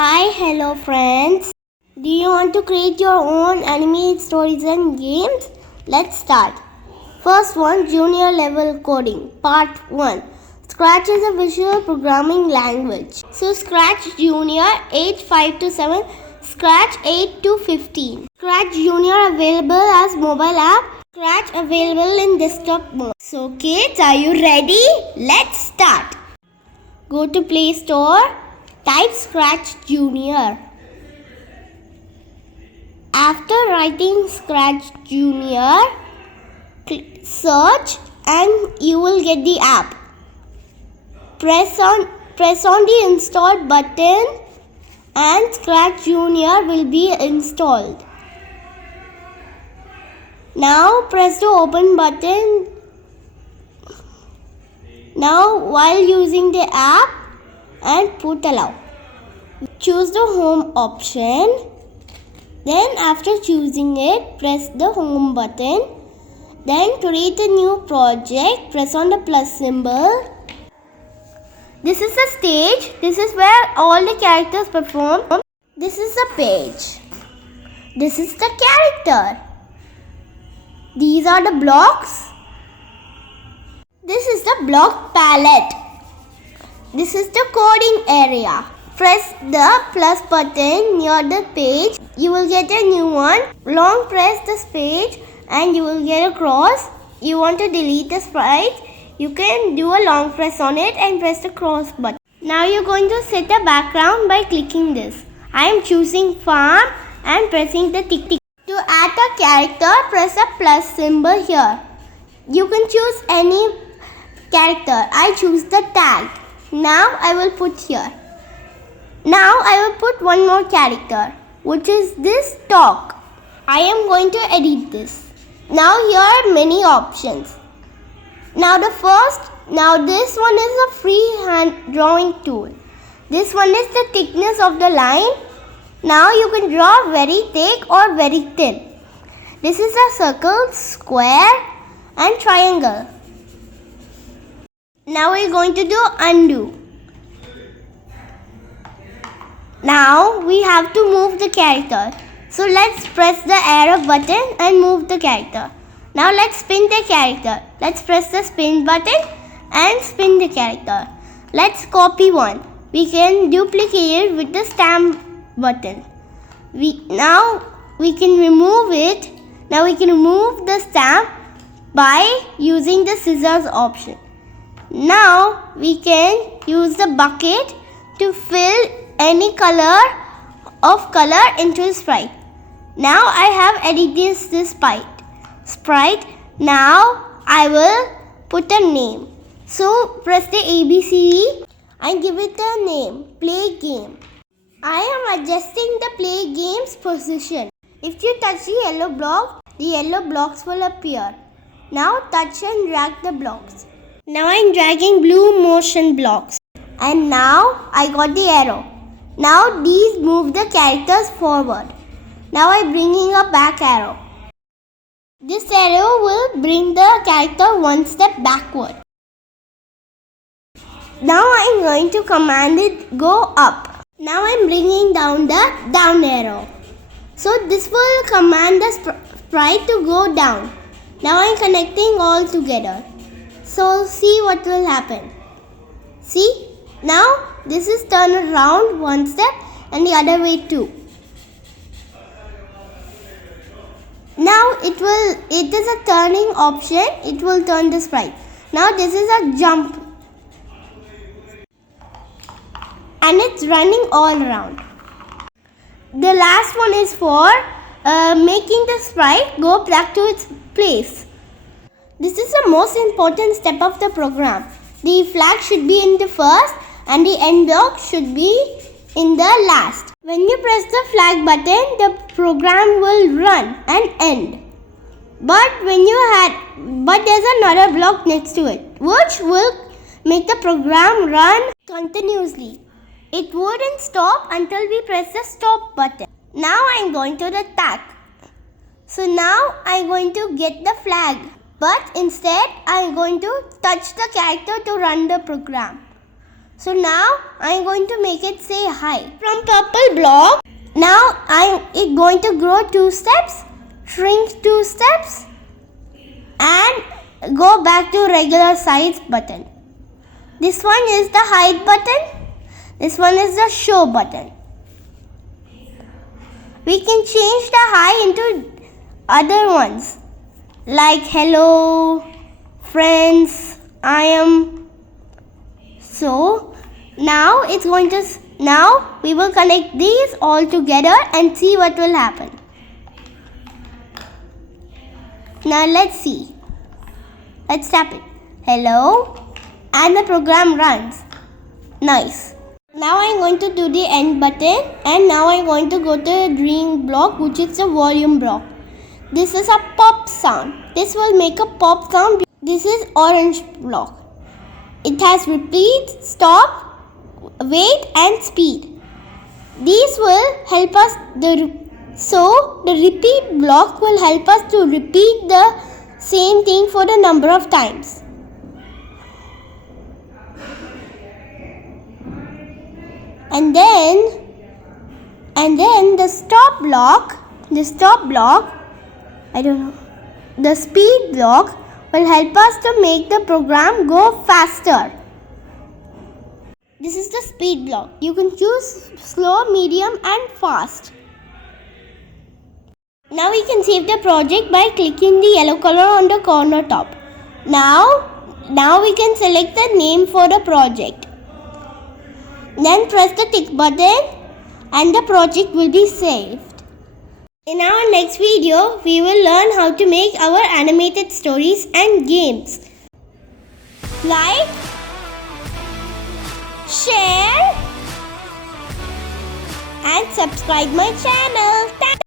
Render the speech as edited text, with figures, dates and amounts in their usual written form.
Hello friends. Do you want to create your own animated stories and games? Let's start. First one, Junior Level Coding, Part 1. Scratch is a visual programming language. So Scratch Junior, age 5 to 7, Scratch 8 to 15. Scratch Junior available as mobile app, Scratch available in desktop mode. So kids, are you ready? Let's start. Go to Play Store. Type Scratch Junior. After writing Scratch Junior, search and you will get the app. Press on the install button and Scratch Junior will be installed. Now press the open button. Now while using the app and put allow. Choose the home option. Then after choosing it, press the home button. Then create a new project. Press on the plus symbol. This is the stage. This is where all the characters perform. This is the page. This is the character. These are the blocks. This is the block palette. This is the coding area. Press the plus button near the page. You will get a new one. Long press this page and you will get a cross. You want to delete the sprite. You can do a long press on it and press the cross button. Now you're going to set a background by clicking this. I am choosing farm and pressing the tick tick. To add a character, press a plus symbol here. You can choose any character. I choose the tag. Now I will put here. Now I will put one more character, which is this talk. I am going to edit this. Now here are many options. Now this one is a free hand drawing tool. This one is the thickness of the line. Now you can draw very thick or very thin. This is a circle, square and triangle. Now we're going to do undo. Now we have to move the character. So let's press the arrow button and move the character. Now let's spin the character. Let's press the spin button and spin the character. Let's copy one. We can duplicate it with the stamp button. Now we can remove it. Now we can remove the stamp by using the scissors option. Now we can use the bucket to fill any color into the sprite. Now I have edited this sprite. Now I will put a name. So press the ABCD and give it a name, play game. I am adjusting the play game's position. If you touch the yellow block, the yellow blocks will appear. Now touch and drag the blocks. Now I am dragging blue motion blocks. And now I got the arrow. Now these move the characters forward. Now I am bringing a back arrow. This arrow will bring the character one step backward. Now I am going to command it go up. Now I am bringing down the down arrow. So this will command the sprite to go down. Now I am connecting all together. So see what will happen. See? Now this is turn around one step and the other way too. Now it is a turning option. It will turn the sprite. Now this is a jump. And it's running all around. The last one is for making the sprite go back to its place. This is the most important step of the program. The flag should be in the first and the end block should be in the last. When you press the flag button, the program will run and end. But there's another block next to it, which will make the program run continuously. It wouldn't stop until we press the stop button. Now I'm going to the tag. So now I'm going to get the flag. But instead I'm going to touch the character to run the program. So now I'm going to make it say hi. From purple block, now I'm going to grow 2 steps, shrink 2 steps, and go back to regular size button. This one is the hide button. This one is the show button. We can change the hi into other ones like hello, friends, I am. So now we will connect these all together and see what will happen. Now let's see. Let's tap it. Hello, and the program runs. Nice. Now I'm going to do the end button, and now I'm going to go to the green block, which is the volume block. This is a pop sound. This will make a pop sound. This is orange block. It has repeat, stop, wait and speed. These will help us. So the repeat block will help us to repeat the same thing for the number of times. And then the stop block, the speed block will help us to make the program go faster. This is the speed block. You can choose slow, medium and fast. Now we can save the project by clicking the yellow color on the corner top. Now we can select the name for the project. Then press the tick button and the project will be saved. In our next video, we will learn how to make our animated stories and games. Like, share and subscribe my channel.